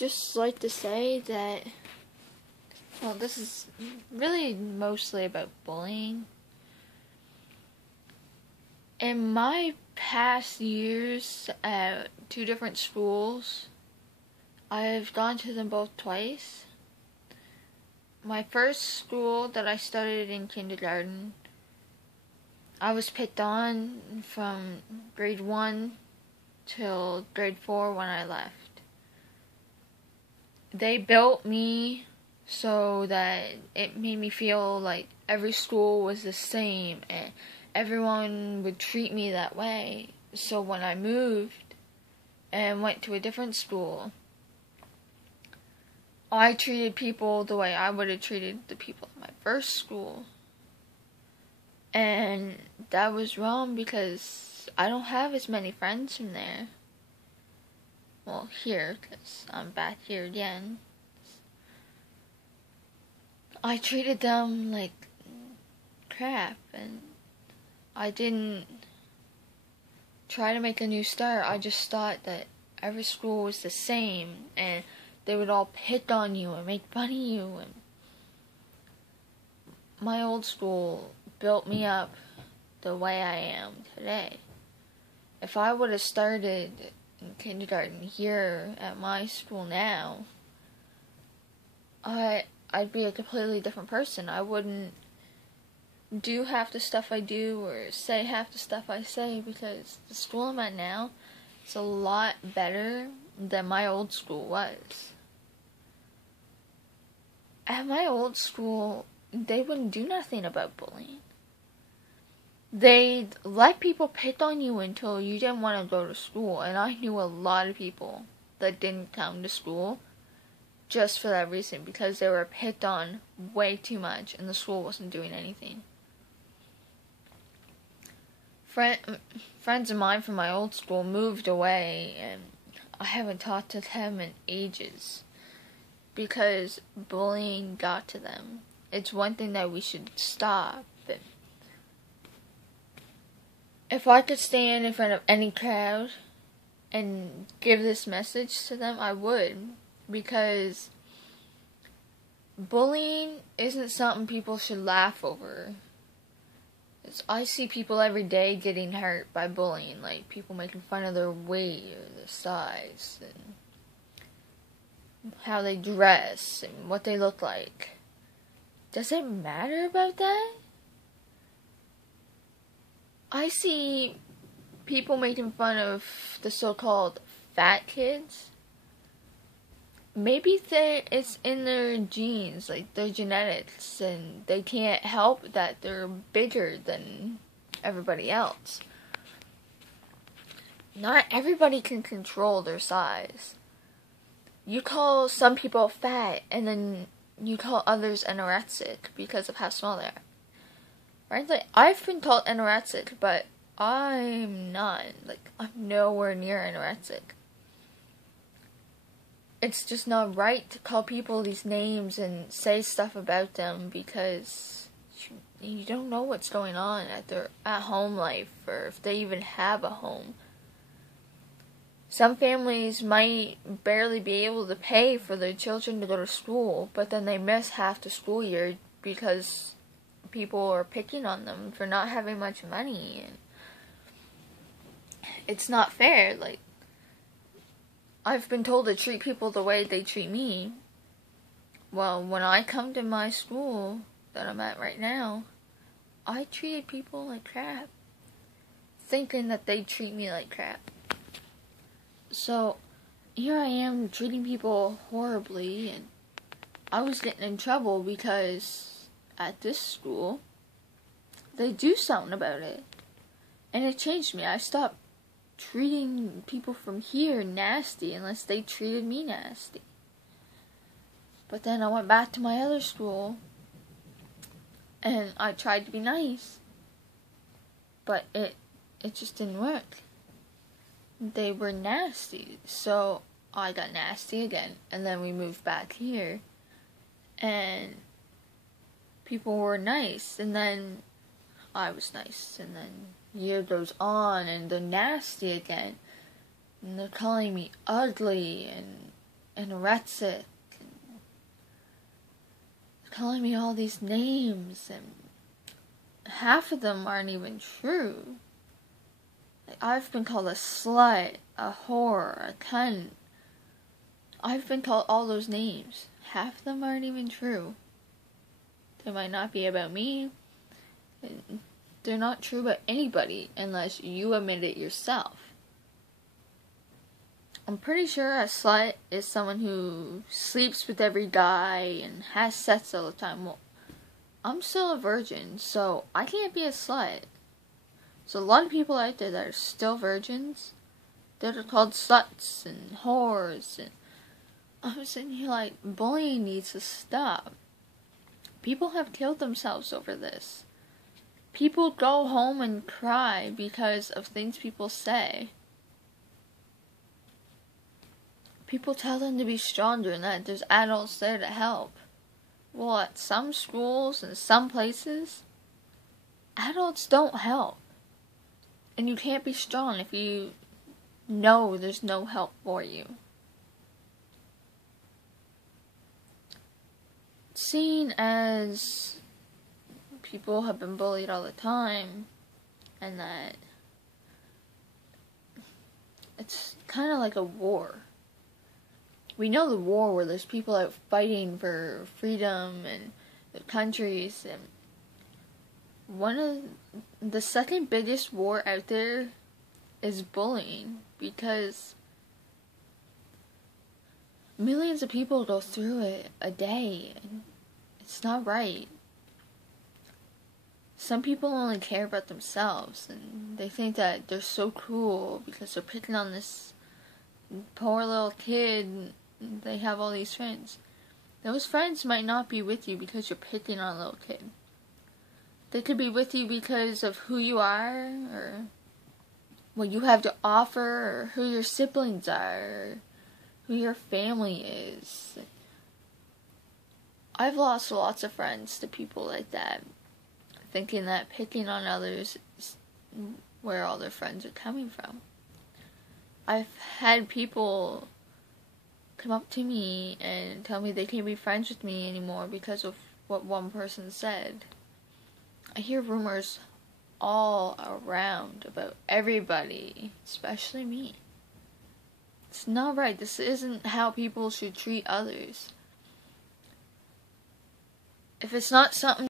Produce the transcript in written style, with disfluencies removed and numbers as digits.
just like to say that, well, this is really mostly about bullying. In my past years at 2 different schools, I've gone to them both twice. My first school that I started in kindergarten, I was picked on from grade 1 till grade 4 when I left. They built me so that it made me feel like every school was the same and everyone would treat me that way. So when I moved and went to a different school, I treated people the way I would have treated the people at my first school. And that was wrong because I don't have as many friends from there. Well, here, because I'm back here again. I treated them like crap, and I didn't try to make a new start. I just thought that every school was the same, and they would all pick on you and make fun of you. And my old school built me up the way I am today. If I would have started in kindergarten here at my school now, I'd be a completely different person. I wouldn't do half the stuff I do or say half the stuff I say, because the school I'm at now is a lot better than my old school was. At my old school, they wouldn't do nothing about bullying. They'd let people pick on you until you didn't want to go to school, and I knew a lot of people that didn't come to school just for that reason, because they were picked on way too much and the school wasn't doing anything. Friends of mine from my old school moved away, and I haven't talked to them in ages because bullying got to them. It's one thing that we should stop. If I could stand in front of any crowd and give this message to them, I would. Because bullying isn't something people should laugh over. I see people every day getting hurt by bullying, like people making fun of their weight or their size and how they dress and what they look like. Does it matter about that? I see people making fun of the so-called fat kids. Maybe it's in their genes, like their genetics, and they can't help that they're bigger than everybody else. Not everybody can control their size. You call some people fat, and then you call others anorexic because of how small they are. Frankly, I've been called anorexic, but I'm not. I'm nowhere near anorexic. It's just not right to call people these names and say stuff about them because you don't know what's going on at their at-home life, or if they even have a home. Some families might barely be able to pay for their children to go to school, but then they miss half the school year because people are picking on them for not having much money. And it's not fair. I've been told to treat people the way they treat me. Well, when I come to my school that I'm at right now, I treated people like crap, thinking that they treat me like crap. So, here I am treating people horribly, and I was getting in trouble because at this school, they do something about it. And it changed me. I stopped treating people from here nasty unless they treated me nasty. But then I went back to my other school and I tried to be nice, but it just didn't work. They were nasty, so I got nasty again, and then we moved back here and people were nice, and then I was nice, and then year goes on and they're nasty again, and they're calling me ugly, and anorexic, and calling me all these names, and half of them aren't even true. I've been called a slut, a whore, a cunt. I've been called all those names. Half of them aren't even true. They might not be about me. They're not true about anybody unless you admit it yourself. I'm pretty sure a slut is someone who sleeps with every guy and has sex all the time. Well, I'm still a virgin, so I can't be a slut. So a lot of people out there that are still virgins, they're called sluts and whores, and I'm sitting here like, bullying needs to stop. People have killed themselves over this. People go home and cry because of things people say. People tell them to be stronger and that there's adults there to help. Well, at some schools and some places, adults don't help. And you can't be strong if you know there's no help for you. Seen as people have been bullied all the time, and that it's kind of like a war. We know the war where there's people out fighting for freedom and their countries, and the second biggest war out there is bullying, because millions of people go through it a day, and it's not right. Some people only care about themselves, and they think that they're so cool because they're picking on this poor little kid. They have all these friends. Those friends might not be with you because you're picking on a little kid. They could be with you because of who you are, or what you have to offer, or who your siblings are, or who your family is. I've lost lots of friends to people like that, thinking that picking on others is where all their friends are coming from. I've had people come up to me and tell me they can't be friends with me anymore because of what one person said. I hear rumors all around about everybody, especially me. It's not right. This isn't how people should treat others. If it's not something